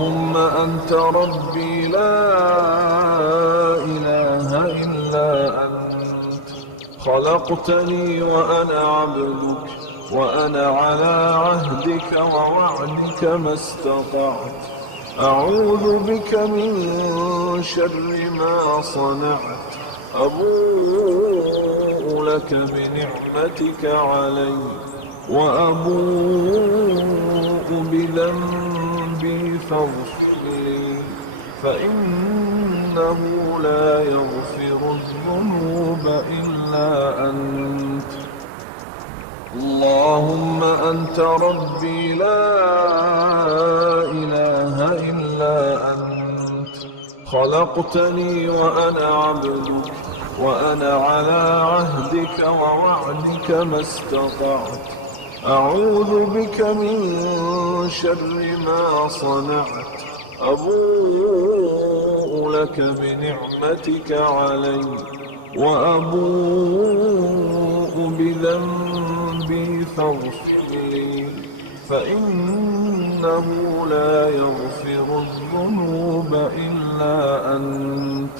اللهم أنت ربي لا إله إلا أنت، خلقتني وأنا عبدك، وأنا على عهدك ووعدك ما استطعت. أعوذ بك من شر ما صنعت. أبوء لك بنعمتك علي، وأبوء بذنبي فاغفر لي، فإنه لا يغفر الذنوب إلا أنت. اللهم أنت ربي لا إله إلا أنت، خلقتني وأنا عبدك، وأنا على عهدك ووعدك ما استطعت. أعوذ بك من شر ما صنعت. أبوء لك بنعمتك علي، وأبوء بذنبي فاغفر لي، فإنه لا يغفر الذنوب إلا أنت.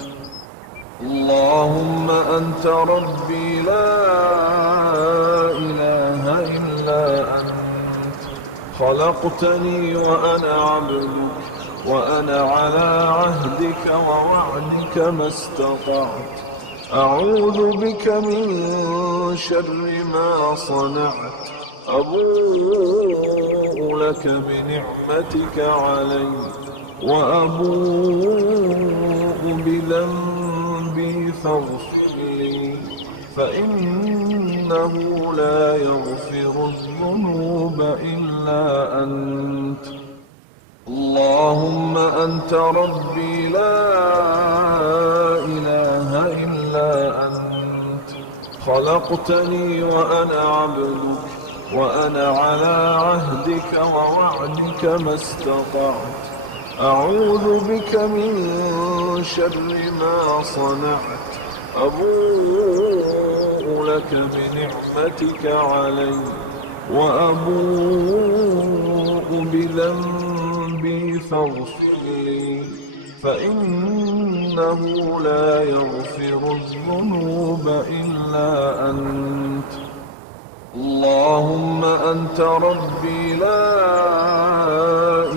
اللهم أنت ربي لا إله إلا أنت، خلقتني وأنا عبدك، وأنا على عهدك ووعدك ما استطعت. أعوذ بك من شر ما صنعت. أبوء لك بنعمتك علي، وأبوء بذنبي فاغفر لي، فإنه لا يغفر الذنوب إلا أنت. اللهم أنت ربي لا إله إلا أنت، خلقتني وأنا عبدك، وأنا على عهدك ووعدك ما استطعت. أعوذ بك من شر ما صنعت. أبوء لك بنعمتك علي، وأبوء بذنبي فاغفر لي، فإنه لا يغفر الذنوب إلا أنت. اللهم أنت ربي لا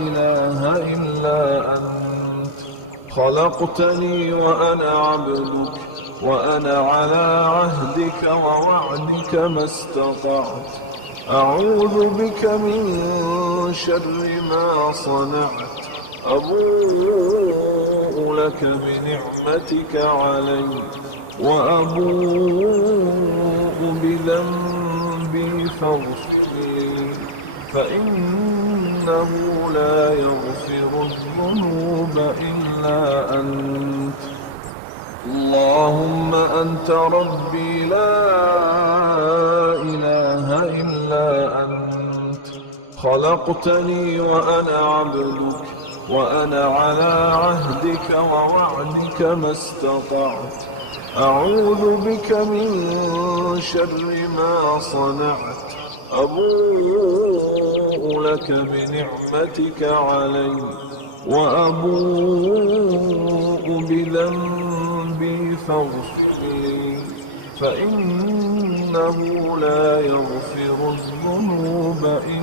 إله إلا أنت، خلقتني وأنا عبدك، وأنا على عهدك ووعدك ما استطعت. أعوذ بك من شر ما صنعت. أبوء لك بنعمتك علي، وأبوء بذنبي فاغفر لي، فإنه لا يغفر الذنوب إلا أنت. اللهم أنت ربي لا إله إلا أنت، خلقتني وأنا عبدك، وأنا على عهدك ووعدك ما استطعت. أعوذ بك من شر ما صنعت. أبوء لك بنعمتك علي، وأبوء بذنبي فاغفر لي، فإنه لا يغفر الذنوب إلا